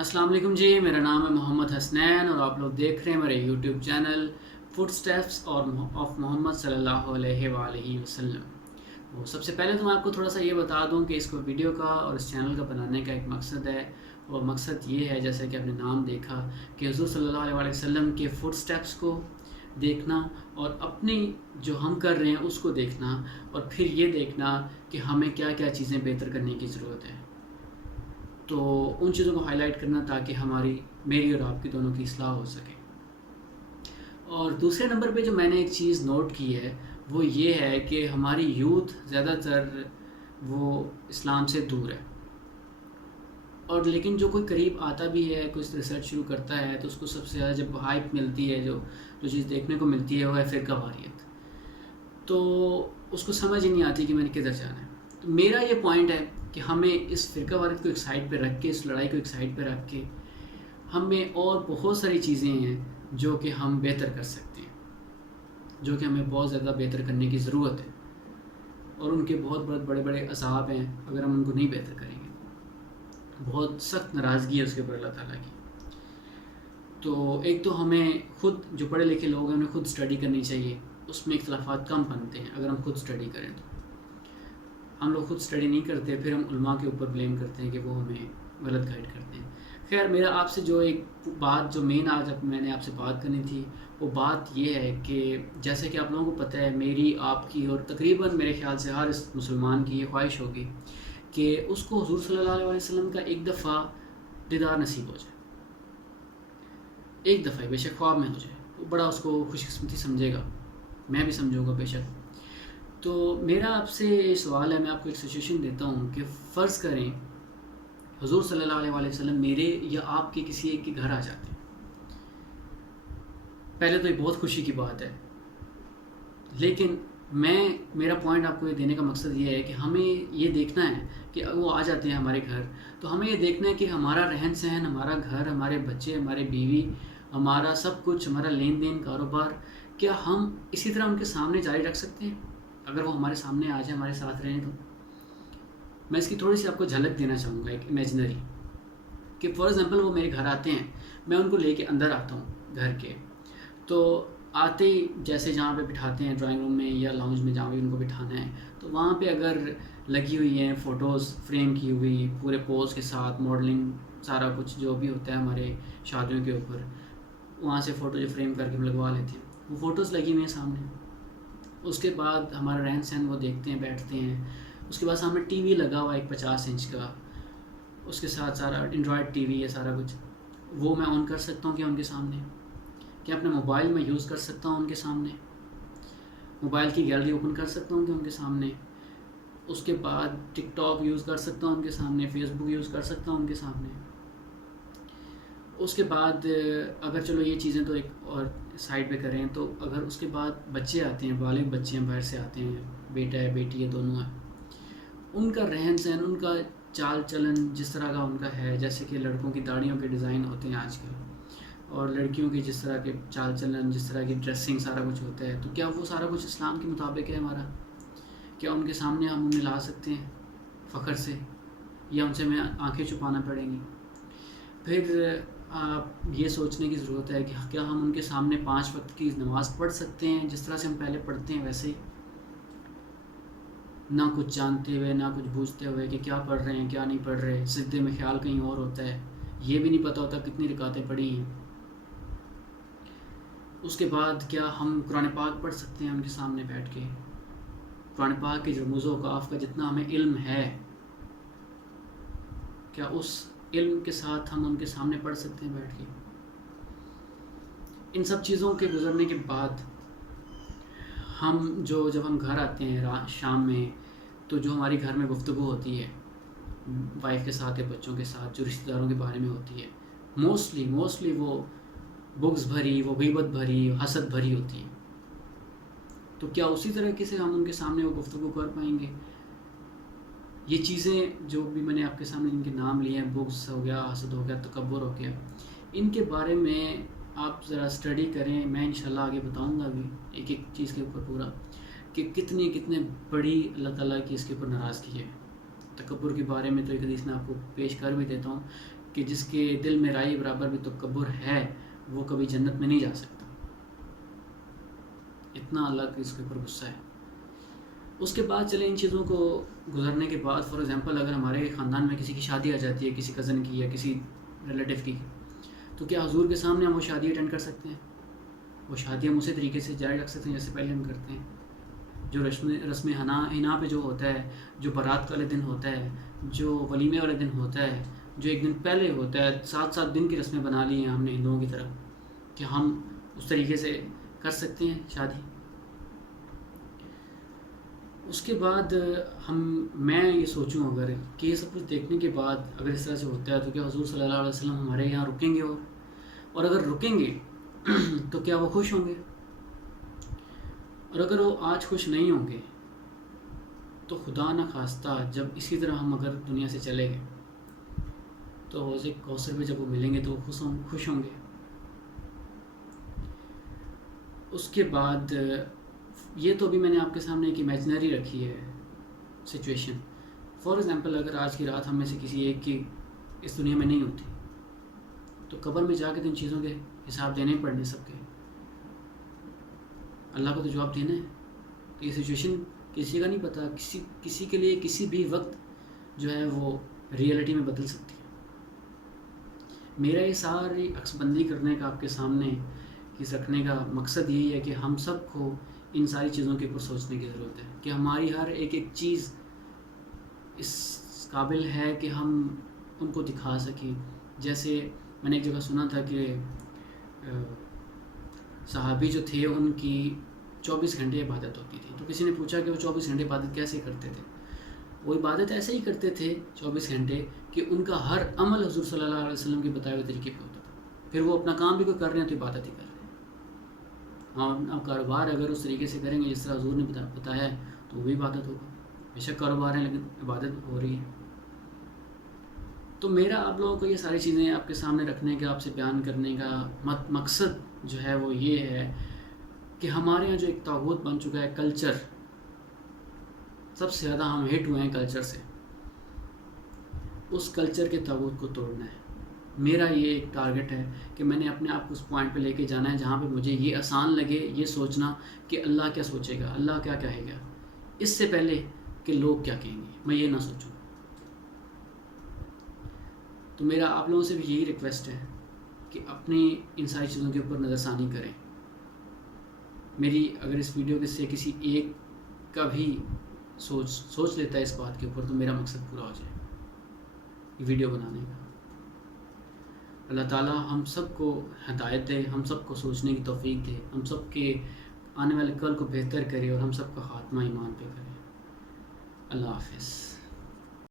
السلام علیکم جی، میرا نام ہے محمد حسنین اور آپ لوگ دیکھ رہے ہیں میرے یوٹیوب چینل فٹ سٹیپس اور آف محمد صلی اللہ علیہ وآلہ وسلم۔ وہ سب سے پہلے تو میں آپ کو تھوڑا سا یہ بتا دوں کہ اس کو ویڈیو کا اور اس چینل کا بنانے کا ایک مقصد ہے، اور مقصد یہ ہے جیسا کہ آپ نے نام دیکھا کہ حضور صلی اللہ علیہ وآلہ وسلم کے فٹ سٹیپس کو دیکھنا اور اپنی جو ہم کر رہے ہیں اس کو دیکھنا، اور پھر یہ دیکھنا کہ ہمیں کیا کیا چیزیں بہتر کرنے کی ضرورت ہے، تو ان چیزوں کو ہائی لائٹ کرنا تاکہ میری اور آپ کی دونوں کی اصلاح ہو سکے۔ اور دوسرے نمبر پہ جو میں نے ایک چیز نوٹ کی ہے وہ یہ ہے کہ ہماری یوتھ زیادہ تر وہ اسلام سے دور ہے، اور لیکن جو کوئی قریب آتا بھی ہے، کوئی ریسرچ شروع کرتا ہے، تو اس کو سب سے زیادہ جب ہائپ ملتی ہے، جو چیز دیکھنے کو ملتی ہے وہ ہے فرقہ واریت، تو اس کو سمجھ ہی نہیں آتی کہ میں نے کدھر جانا ہے۔ تو میرا یہ پوائنٹ ہے کہ ہمیں اس فرقہ واریت کو ایک سائڈ پہ رکھ کے، اس لڑائی کو ایک سائڈ پہ رکھ کے، ہمیں اور بہت ساری چیزیں ہیں جو کہ ہم بہتر کر سکتے ہیں، جو کہ ہمیں بہت زیادہ بہتر کرنے کی ضرورت ہے، اور ان کے بہت بہت بڑے بڑے عذاب ہیں اگر ہم ان کو نہیں بہتر کریں گے۔ بہت سخت ناراضگی ہے اس کے اوپر اللہ تعالیٰ کی۔ تو ایک تو ہمیں خود، جو پڑھے لکھے لوگ ہیں، انہیں خود اسٹڈی کرنی چاہیے، اس میں اختلافات کم بنتے ہیں اگر ہم خود اسٹڈی کریں تو۔ ہم لوگ خود اسٹڈی نہیں کرتے، پھر ہم علماء کے اوپر بلیم کرتے ہیں کہ وہ ہمیں غلط گائیڈ کرتے ہیں۔ خیر، میرا آپ سے جو ایک بات، جو مین آج میں نے آپ سے بات کرنی تھی، وہ بات یہ ہے کہ جیسے کہ آپ لوگوں کو پتہ ہے، میری، آپ کی، اور تقریباً میرے خیال سے ہر اس مسلمان کی یہ خواہش ہوگی کہ اس کو حضور صلی اللہ علیہ وسلم کا ایک دفعہ دیدار نصیب ہو جائے، ایک دفعہ، بے شک خواب میں ہو جائے، وہ بڑا اس کو خوش قسمتی سمجھے گا، میں بھی سمجھوں گا بے شک۔ تو میرا آپ سے یہ سوال ہے، میں آپ کو ایک سچویشن دیتا ہوں کہ فرض کریں حضور صلی اللہ علیہ وسلم میرے یا آپ کے کسی ایک کے گھر آ جاتے ہیں۔ پہلے تو یہ بہت خوشی کی بات ہے، لیکن میرا پوائنٹ آپ کو یہ دینے کا مقصد یہ ہے کہ ہمیں یہ دیکھنا ہے کہ وہ آ جاتے ہیں ہمارے گھر، تو ہمیں یہ دیکھنا ہے کہ ہمارا رہن سہن، ہمارا گھر، ہمارے بچے، ہمارے بیوی، ہمارا سب کچھ، ہمارا لین دین، کاروبار، کیا ہم اسی طرح ان کے سامنے جاری رکھ سکتے ہیں اگر وہ ہمارے سامنے آ جائیں، ہمارے ساتھ رہیں تو۔ میں اس کی تھوڑی سی آپ کو جھلک دینا چاہوں گا، ایک امیجنری، کہ فار ایگزامپل وہ میرے گھر آتے ہیں، میں ان کو لے کے اندر آتا ہوں گھر کے، تو آتے ہی جیسے جہاں پہ بٹھاتے ہیں، ڈرائنگ روم میں یا لاؤنج میں جہاں بھی ان کو بٹھانا ہے، تو وہاں پہ اگر لگی ہوئی ہیں فوٹوز فریم کی ہوئی پورے پوز کے ساتھ، ماڈلنگ، سارا کچھ جو بھی ہوتا ہے ہمارے شادیوں کے اوپر، وہاں سے فوٹو جو فریم کر کے ہم لگوا لیتے ہیں، وہ فوٹوز لگی ہوئی ہیں سامنے۔ اس کے بعد ہمارا رہن سہن وہ دیکھتے ہیں، بیٹھتے ہیں۔ اس کے بعد سامنے ٹی وی لگا ہوا ہے ایک 50 انچ کا، اس کے ساتھ سارا اینڈرائڈ ٹی وی ہے، سارا کچھ، وہ میں آن کر سکتا ہوں کیا ان کے سامنے؟ کیا اپنے موبائل میں یوز کر سکتا ہوں ان کے سامنے؟ موبائل کی گیلری اوپن کر سکتا ہوں کہ ان کے سامنے؟ اس کے بعد ٹک ٹاک یوز کر سکتا ہوں ان کے سامنے، فیس بک یوز کر سکتا ہوں ان کے سامنے؟ اس کے بعد اگر چلو یہ چیزیں تو ایک اور سائڈ پہ کریں، تو اگر اس کے بعد بچے آتے ہیں، بالغ بچے ہیں، باہر سے آتے ہیں، بیٹا ہے، بیٹی ہے، دونوں ہیں، ان کا رہن سہن، ان کا چال چلن جس طرح کا ان کا ہے، جیسے کہ لڑکوں کی داڑھیوں کے ڈیزائن ہوتے ہیں آج کل، اور لڑکیوں کی جس طرح کے چال چلن، جس طرح کی ڈریسنگ، سارا کچھ ہوتا ہے، تو کیا وہ سارا کچھ اسلام کے مطابق ہے ہمارا؟ کیا ان کے سامنے ہم انہیں لا سکتے ہیں فخر سے، یا ان سے ہمیں آنکھیں چھپانا پڑیں گی؟ پھر آپ یہ سوچنے کی ضرورت ہے کہ کیا ہم ان کے سامنے 5 وقت کی نماز پڑھ سکتے ہیں جس طرح سے ہم پہلے پڑھتے ہیں ویسے ہی، نہ کچھ جانتے ہوئے، نہ کچھ بوجھتے ہوئے کہ کیا پڑھ رہے ہیں، کیا نہیں پڑھ رہے، سجدے میں خیال کہیں اور ہوتا ہے، یہ بھی نہیں پتہ ہوتا کتنی رکعتیں پڑھی ہیں۔ اس کے بعد کیا ہم قرآن پاک پڑھ سکتے ہیں ان کے سامنے بیٹھ کے؟ قرآن پاک کے جو رموز و اوقاف کا جتنا ہمیں علم ہے، کیا اس علم کے ساتھ ہم ان کے سامنے پڑھ سکتے ہیں بیٹھ کے؟ ان سب چیزوں کے گزرنے کے بعد جب ہم گھر آتے ہیں شام میں، تو جو ہماری گھر میں گفتگو ہوتی ہے وائف کے ساتھ یا بچوں کے ساتھ، جو رشتہ داروں کے بارے میں ہوتی ہے، موسٹلی وہ بغض بھری، وہ غیبت بھری، حسد بھری ہوتی ہے۔ تو کیا اسی طریقے سے ہم ان کے سامنے وہ گفتگو کر پائیں گے؟ یہ چیزیں جو بھی میں نے آپ کے سامنے ان کے نام لیے ہیں، بغض ہو گیا، حسد ہو گیا، تکبر ہو گیا، ان کے بارے میں آپ ذرا اسٹڈی کریں۔ میں انشاءاللہ آگے بتاؤں گا ابھی ایک ایک چیز کے اوپر پورا، کہ کتنے بڑی اللہ تعالیٰ کی اس کے اوپر ناراضگی ہے۔ تکبر کے بارے میں تو ایک حدیث میں آپ کو پیش کر بھی دیتا ہوں کہ جس کے دل میں رائی برابر بھی تکبر ہے وہ کبھی جنت میں نہیں جا سکتا، اتنا اللہ کے اس کے اوپر غصہ ہے۔ اس کے بعد چلیں ان چیزوں کو گزرنے کے بعد، فار ایگزامپل اگر ہمارے خاندان میں کسی کی شادی آ جاتی ہے، کسی کزن کی یا کسی ریلیٹیو کی، تو کیا حضور کے سامنے ہم وہ شادی اٹینڈ کر سکتے ہیں؟ وہ شادی ہم اسی طریقے سے جاری رکھ سکتے ہیں جیسے پہلے ہم کرتے ہیں؟ جو رسم حنا پہ جو ہوتا ہے، جو بارات والے دن ہوتا ہے، جو ولیمے والے دن ہوتا ہے، جو ایک دن پہلے ہوتا ہے، 7 دن کی رسمیں بنا لی ہیں ہم نے ہندوؤں کی طرف، کہ ہم اس طریقے سے کر سکتے ہیں شادی؟ اس کے بعد میں یہ سوچوں اگر کہ یہ سب کچھ دیکھنے کے بعد اگر اس طرح سے ہوتا ہے تو کیا حضور صلی اللہ علیہ وسلم ہمارے یہاں رکیں گے؟ اور اگر رکیں گے تو کیا وہ خوش ہوں گے؟ اور اگر وہ آج خوش نہیں ہوں گے تو خدا نہ خواستہ جب اسی طرح ہم اگر دنیا سے چلے گئے تو حوض کوثر میں جب وہ ملیں گے تو وہ خوش ہوں گے۔ اس کے بعد یہ تو ابھی میں نے آپ کے سامنے ایک امیجنری رکھی ہے سچویشن۔ فار ایگزامپل اگر آج کی رات ہم میں سے کسی ایک کی اس دنیا میں نہیں ہوتی تو قبر میں جا کے تو ان چیزوں کے حساب دینے پڑنے سب کے، اللہ کو تو جواب دینا ہے۔ تو یہ سچویشن کسی کا نہیں پتہ، کسی کے لیے کسی بھی وقت جو ہے وہ ریئلٹی میں بدل سکتی ہے۔ میرا یہ ساری عکس بندی کرنے کا آپ کے سامنے کس رکھنے کا مقصد یہی ہے کہ ہم سب کو ان ساری چیزوں کے اوپر سوچنے کی ضرورت ہے کہ ہماری ہر ایک چیز اس قابل ہے کہ ہم ان کو دکھا سکیں۔ جیسے میں نے ایک جگہ سنا تھا کہ صحابی جو تھے ان کی 24 گھنٹے عبادت ہوتی تھی، تو کسی نے پوچھا کہ وہ 24 گھنٹے عبادت کیسے کرتے تھے؟ وہ عبادت ایسے ہی کرتے تھے 24 گھنٹے کہ ان کا ہر عمل حضور صلی اللہ علیہ وسلم کے بتائے ہوئے طریقے پہ ہوتا تھا۔ پھر وہ اپنا کام بھی کوئی کر رہے ہیں تو عبادت ہی کر رہے ہیں۔ کاروبار اگر اس طریقے سے کریں گے جس طرح حضور نے بتایا ہے تو وہ بھی عبادت ہوگا۔ بے شک کاروبار ہے لیکن عبادت ہو رہی ہے۔ تو میرا آپ لوگوں کو یہ ساری چیزیں آپ کے سامنے رکھنے کا، آپ سے بیان کرنے کا مقصد جو ہے وہ یہ ہے کہ ہمارے یہاں جو ایک طاغوت بن چکا ہے کلچر، سب سے زیادہ ہم ہٹ ہوئے ہیں کلچر سے، اس کلچر کے طاغوت کو توڑنا ہے۔ میرا یہ ایک ٹارگٹ ہے کہ میں نے اپنے آپ کو اس پوائنٹ پہ لے کے جانا ہے جہاں پہ مجھے یہ آسان لگے یہ سوچنا کہ اللہ کیا سوچے گا، اللہ کیا کہے گا، اس سے پہلے کہ لوگ کیا کہیں گے میں یہ نہ سوچوں۔ تو میرا آپ لوگوں سے بھی یہی ریکویسٹ ہے کہ اپنی ان ساری چیزوں کے اوپر نظر ثانی کریں۔ میری اگر اس ویڈیو کے سے کسی ایک کا بھی سوچ لیتا ہے اس بات کے اوپر تو میرا مقصد پورا ہو جائے یہ ویڈیو بنانے کا۔ اللہ تعالیٰ ہم سب کو ہدایت دے، ہم سب کو سوچنے کی توفیق دے، ہم سب کے آنے والے کل کو بہتر کرے اور ہم سب کا خاتمہ ایمان پہ کرے۔ اللہ حافظ۔